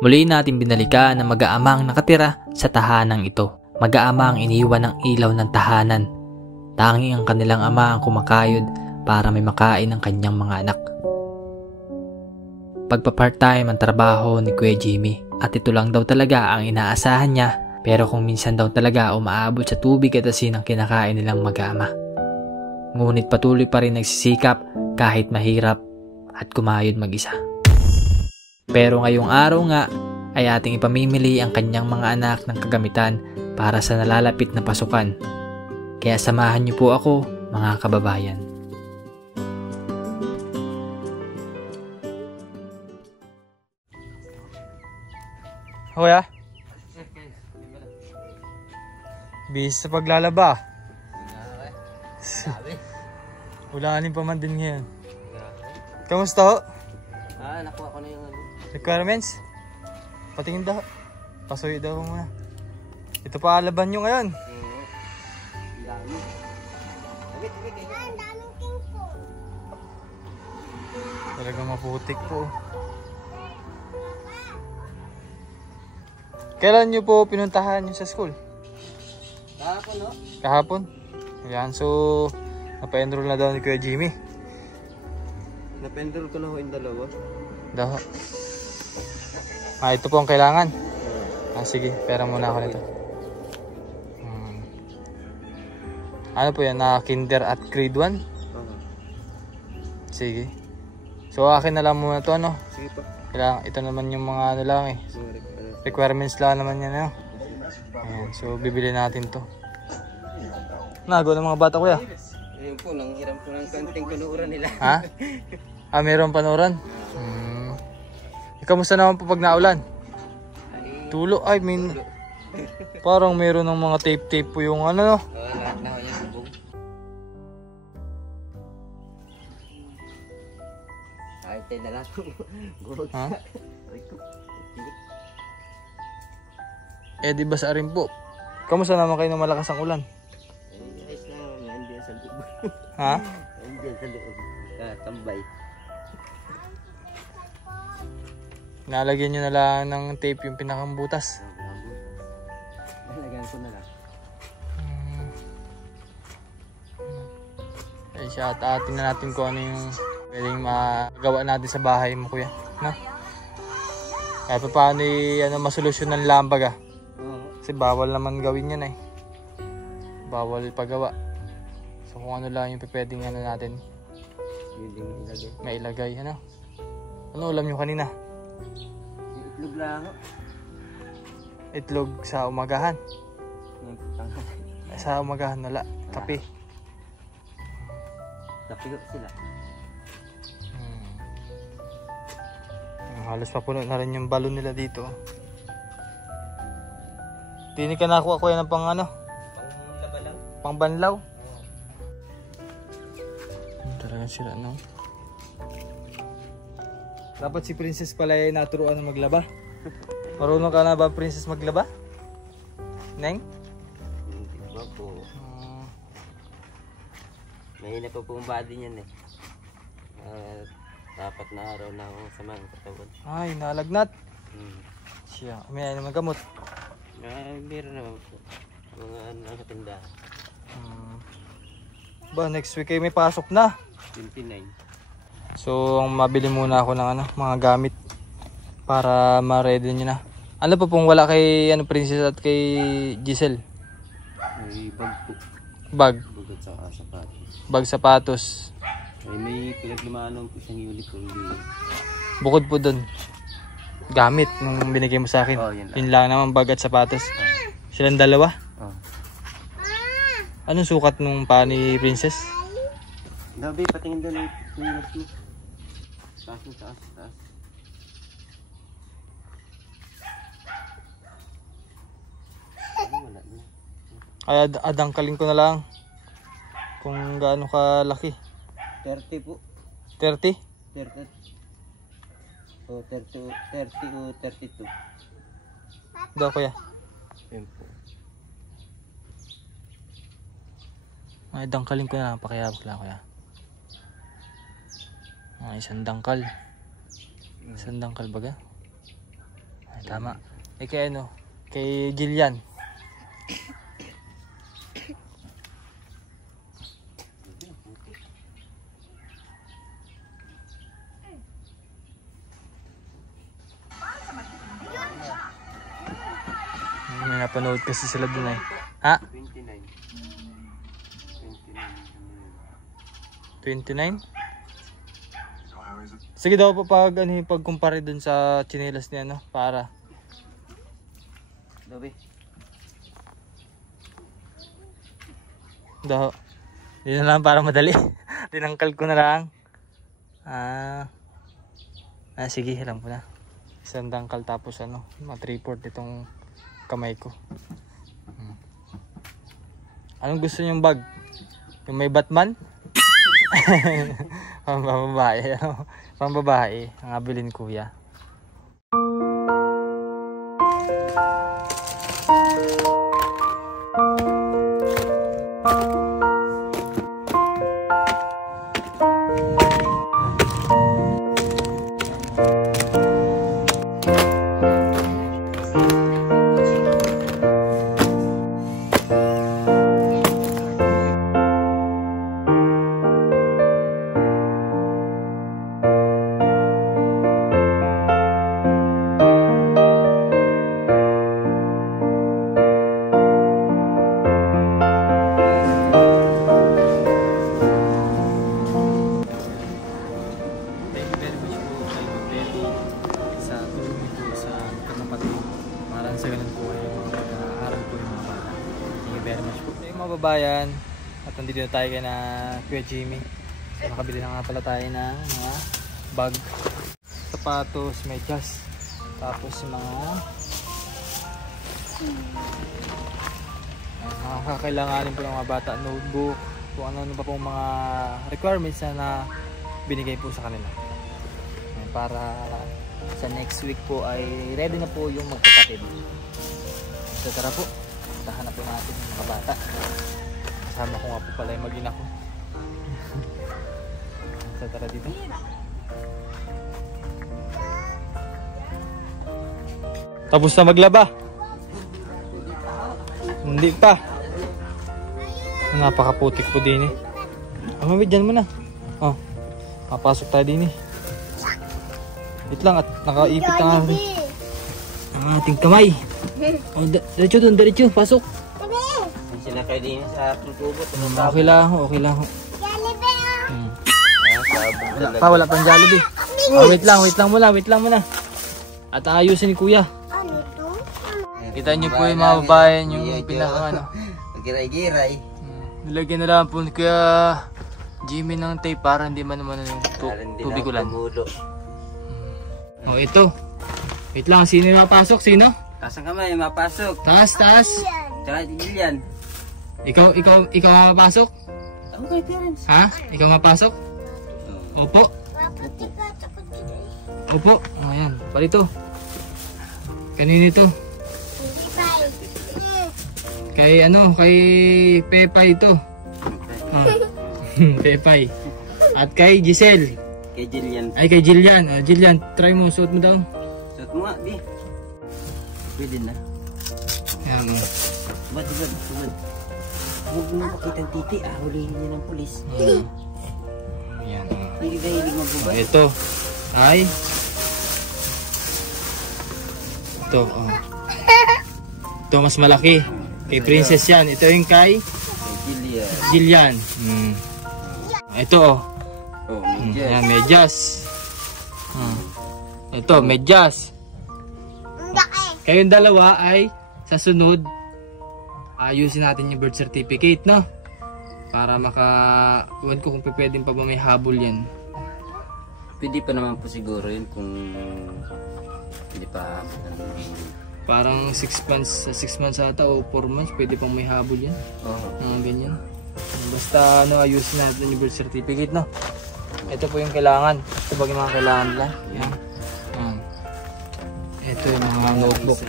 Muli natin binalikan ang mag-aamang nakatira sa tahanang ito. Mag-aama ang iniwan ng ilaw ng tahanan. Tanging ang kanilang ama ang kumakayod para may makain ang kanyang mga anak. Pagpa-part-time ang trabaho ni Kuya Jimmy at ito lang daw talaga ang inaasahan niya, pero kung minsan daw talaga umaabot sa tubig at asin ang kinakain nilang mag-aama. Ngunit patuloy pa rin nagsisikap kahit mahirap at kumayod mag-isa. Pero ngayong araw nga ay ating ipamimili ang kanyang mga anak ng kagamitan para sa nalalapit na pasukan. Kaya samahan niyo po ako, mga kababayan. Kuya? Bis sa paglalaba. Ulanin pa man din ngayon. Kamusta ho? Nakuha ko na yung requirements? Patingin daw. Pasuyo daw muna. Ito pa laban nyo ngayon. dami. Talagang maputik po. Kailan nyo po pinuntahan yung sa school? Kahapon, no? Kahapon? Ayan, so napa-enroll na daw ni Kuya Jimmy. Napa-enroll ko na ho yung dalawa. Daw. Ito po ang kailangan. Sige, pera muna ako nito. Ano po yan? Kinder at grade 1? Sige. So akin na lang muna to, ano? Sige po. Kailangan, ito naman yung mga ano lang eh. Requirements lang naman yan, ano? Ayan, so bibili natin to. Nago ng mga bata, kuya? Ayun po, nang hiram po ng kanting panuuran nila. Ha? Meron panuran? Kamusta naman po pag naulan? Tulo, ay min. Parang meron ng mga tape-tape po yung ano, no? Lahat na ho yung bubog. Kahit tayo na lang. Ha? Di ba sa rin po? Kamusta naman kayo ng malakas ang ulan? Ayos na ho, nandiyan sa loob. Ha? Nandiyan sa loob. Tambay. Nalagyan nyo na lang ng tape yung pinakang butas. Nalagyan ko na lang. Siya at tingnan natin kung ano yung pwedeng magawa natin sa bahay mo, kuya. No? Kaya pa paano masolusyon ng lambaga. Kasi bawal naman gawin yan eh. Bawal pagawa. So kung ano lang yung pwedeng natin. Mailagay, ano? Ano ulam nyo kanina? Itlog lang ho. Itlog sa umagahan. Sa umagahan wala. Kape. Kape sila. Halos papuno na rin yung balon nila dito. Hindi ka nakuha ko yan ng pang ano? Pang-labalaw. Pang-banlaw. Talaga sila, no? Dapat si Princess pala ay naturuan na maglaba. Marunong ka na ba, Princess, maglaba? Neng? Hindi ba po. Mahina pa po ang body niyan eh. Dapat na araw na akong sama ng katawan. Ay, nalagnat. Siya, may naman gamot. Meron naman po. Mga nakatindahan. Ba, next week ay may pasok na. 29. So, mabili muna ako ng mga gamit para ma-ready nyo na. Ano pa pong wala kay Princess at kay Giselle? May bag po. Bag? Bag at saka sapatos. Bag, sapatos. May pinaglamaan ng isang unit po. Bukod po dun, gamit nung binigay mo sa akin. Yun lang naman, bag at sapatos. Silang dalawa? Anong sukat nung paa ni Princess? Dabi, patingin doon yung unit mo. Taas. Wala na. Kaya adangkalin ko na lang kung gaano kalaki. 30 po. 30? 30. O 30 o 32. Daw kuya. Yan po. Ay, dangkalin ko na lang, pakiyabak lang kuya. Isang dangkal. Isang dangkal baga. Tama. Kay ano? Kay Jillian. May napanood kasi sila dun eh. Ha? 29. 29? Sige daw po pag ano yung pagkumpare dun sa chinelas niya no para. Dobe. Daw. Di na lang para madali. Tinangkal ko na lang. Sige, alam ko na. Isang dangkal tapos ano, ma-3/4 itong kamay ko. Anong gusto niyong bag? Yung may Batman? Pambabae, ano? Pambabae, ang abilin kuya. Bayan at nandito na tayo kay na Kuya Jimmy. So, nakabili na nga pala tayo ng mga bag, sapatos, medyas, tapos mga kakailanganin po ng mga bata, notebook, kung ano pa pong mga requirements na binigay po sa kanila para sa next week po ay ready na po yung magkapatid. So tara po, puntahan na po natin yung mga bata. Kasama ko nga po pala yung mag-ina ko. So tara dito. Tapos na maglaba? Hindi pa. Napakaputik po din eh. Mami, dyan mo na. Oh, papasok tayo din eh. Wait lang at nakaipit na nga ang ating kamay. Oh, diretso doon, diretso, pasok. Sila kayo din sa tubo. Okay lang, okay lang. Wala pang Jollibee. Wait lang muna. At ayusin ni Kuya. Kita niyo po yung mga babayan yung pinaka ano. Giray-giray. Nilagyan na lang po ni Kuya Jimmy ng tape para hindi man naman yung tubig ulan. Oh, ito. Wait lang, sino yung mapasok? Sino? Taas ang kamay, mapasok. Taas. Tsaka Jillian. Ikaw mapasok? Okay, Terence. Ha? Ikaw mapasok? Opo. Opo. Ayan, palito. Kanino ito? Kay ano, kay Pepay ito. Pepay. At kay Giselle. Kay Jillian. Ay, kay Jillian. Jillian, try mo, suot mo daw. Suot mo nga, di. Pwede na. Ayan mo. Subad. Huwag mo makita ang titi, hulihin niya ng pulis. Ayan. Hindi dahilig magbubad. Ito. Ay. Ito, oh. Ito, mas malaki. Kay Princess yan. Ito yung kay Jillian. Ito, oh. Ayan, medyas. Ito, medyas. Kayong dalawa ay sa sunod ayusin natin yung birth certificate, no? Para iwan ko kung pwedeng pa ba may habol yan. Pwede pa naman po siguro yun kung hindi pa parang 6 months ata o 4 months pwede pang may habol yan. Ganyan. Basta ano, ayusin natin yung birth certificate, no? Ito po yung kailangan. Ito ba yung mga kailangan nila? Yan. Ito yung mga notebook.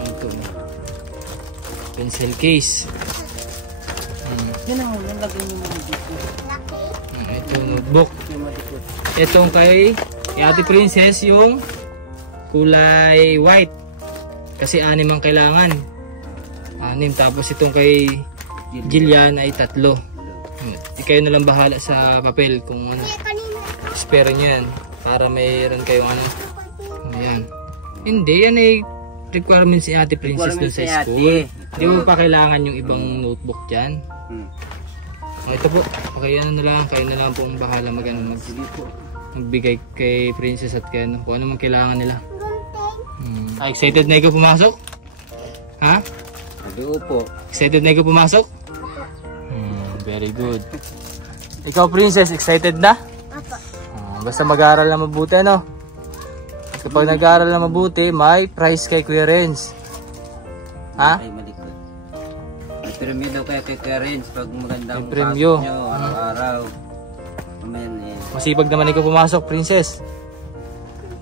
Ito. Pencil case. Yan ang nalagay niyo mga dito. Ito notebook. Itong kay Ate Princess yung kulay white. Kasi 6 ang kailangan. 6. Tapos itong kay Jillian ay 3. Kayo na lang bahala sa papel kung ano. Spare nyo yan. Para mayroon kayong ano. Ayan. Hindi, yan ay requirements ni Ate Princess dun sa school. Hindi mo pa kailangan yung ibang notebook dyan. Ito po, kayo na lang pong bahala magbigay kay Princess at kay ano, kung ano man kailangan nila. Excited na ikaw pumasok? Ha? po. Excited na ikaw pumasok? Very good. Ikaw Princess, excited na? Basta mag-aaral na mabuti, ano? At kapag nag-aaral na mabuti, may prize kay Kuya Renz. Ha? Ay, malikot. May premyo daw kaya kay Kuya Renz pag magandang may premyo. Nyo, araw-araw. Amen eh. Masipag naman ikaw pumasok, Princess.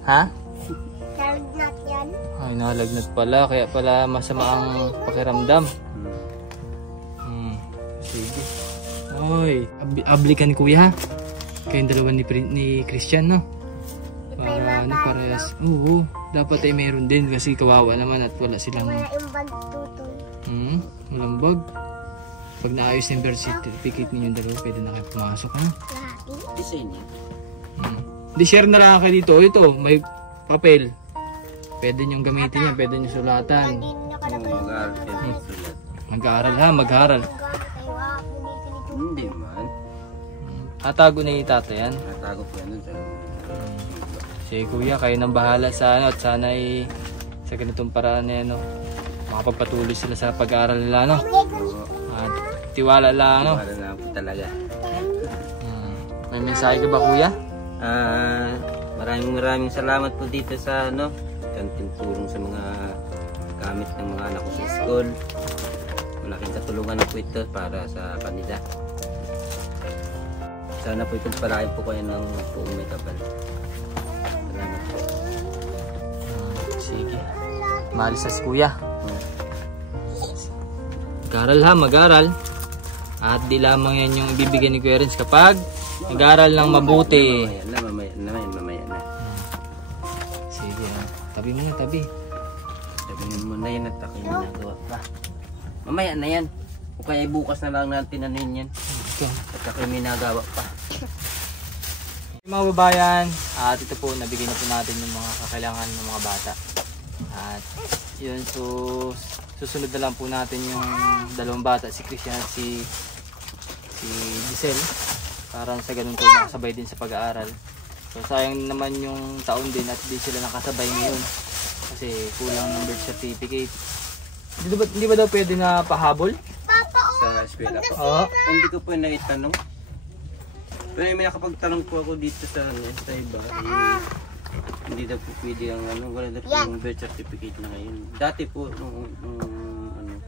Ha? Nalagnat yan. Ay, nalagnat pala. Kaya pala masama ang pakiramdam. Sige. Oy, ablikan kuya. Kayong dalawa ni Christian, no? Para ano, parehas. Oo, dapat ay meron din kasi kawawa naman at wala silang... Wala yung bag tutol. Walang bag. Pag naayos yung birth certificate ninyo dalawa, pwede na kayo pumasok, ano? Lahat. Design niya. Di share na lang kayo dito. Ito, may papel. Pwede nyo gamitin yan, pwede nyo sulatan. Hindi nakalagay yung Mag-aaral kayo sulat. Mag-aaral ha, mag-aaral. Hindi man. Tatago na yung tata yan. Natago po yan sa... Sige kuya, kayo nang bahala sa ano at sana ay sa ganitong paraan na ano, makapagpatuloy sila sa pag-aaral nila, no? At tiwala lang, no? Wala na po talaga. May mensahe ka ba kuya? Maraming salamat po dito sa ano, kanting tulong sa mga gamit ng mga anak ko sa school. Malaking katulungan po ito para sa kanila. Sana po ipagpalain po kayo ng buong may kapal. Salamat po. Sige. Maalis sa kuya. Mag-aral ha, mag-aral. At di lamang yan yung ibibigay ni Kuya Renz kapag nag-aral ng mabuti. Mamaya na. Sige ha. Tabi mo na, tabi. Sabihin mo na yan at ako yung nagawa pa. Mamaya na yan. O kaya bukas na lang natin ano yan. At ako yung nagawa pa. Mga babayan, at ito po, nabigyan na po natin yung mga kakailangan ng mga bata. At yun, so susunod na lang po natin yung dalawang bata, si Christian at si Giselle, para sa ganun po nakasabay din sa pag-aaral. So sayang naman yung taon din at di sila nakasabay ngayon kasi kulang ng birth certificate. Hindi ba daw pwede na pahabol? Sa eskwela po. Oo. Hindi ko po naitanong. Pero may nakapagtanong po ako dito sa iba. Hindi daw po pwede ang ano, wala daw po yung birth certificate na ngayon. Dati po nung ano,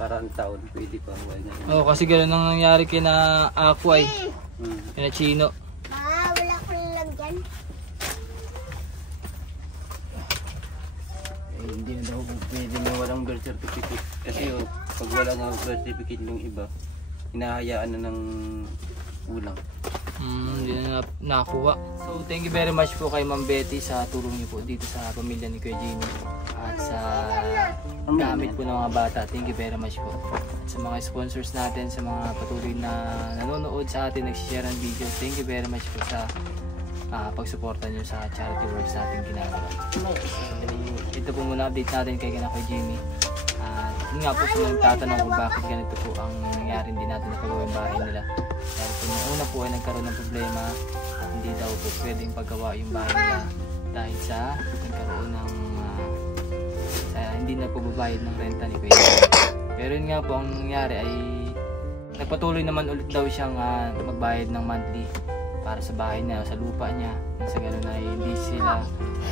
parang taon pwede pa ako ngayon. Oo, kasi gano'n ang nangyari kina ako ay kina Chino. Wala ko lang dyan. Hindi na daw po pwede na walang birth certificate. Kasi pag wala nga birth certificate yung iba, hinahayaan na ng ulang. Hindi na nakuha. So thank you very much po kay Ma'am Betty sa tulong niyo po dito sa pamilya ni Kuya Jimmy at sa gamit po ng mga bata. Thank you very much po. At sa mga sponsors natin, sa mga patuloy na nanonood sa atin, nagsishare ng video, thank you very much po sa pagsuporta niyo sa charity works natin ginagawa. Ito po muna update natin kay Kuya Jimmy. At yun nga po sa mga tatanong kung bakit ganito po ang nangyari, hindi natin napagawa yung bahay nila. Dahil po nung una po ay nagkaroon ng problema, hindi daw po pwedeng paggawa yung bahay nila dahil sa nagkaroon ng hindi na po babayad ng renta ni Kuya. Pero yun nga po ang nangyari ay nagpatuloy naman ulit daw siyang magbayad ng monthly para sa bahay niya, sa lupa niya. Sa ganun ay hindi sila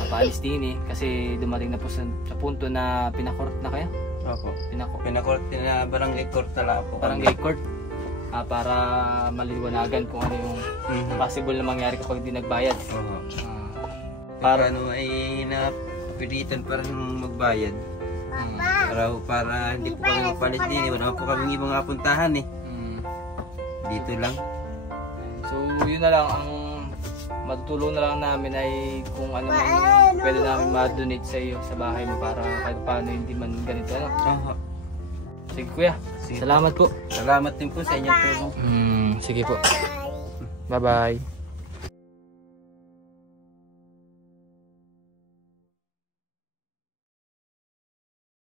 mapaalis din kasi dumating na po sa punto na pinakort na kaya? Opo. Pinakort na barangay court na lang po. Barangay court. Para maliwanagan kung ano yung possible na mangyari kapag hindi nagbayad. Para ano ay napilitan pa rin magbayad. Para hindi po kami mapalit din. Wala po kami ibang puntahan Dito lang. So yun na lang ang matutulong na lang namin ay kung ano man yung pwede namin ma-donate sa iyo sa bahay mo para kahit paano hindi man ganito. Ano? Aha. Sige kuya, salamat po. Salamat din po sa inyong tulong. Sige po. Bye. Bye-bye.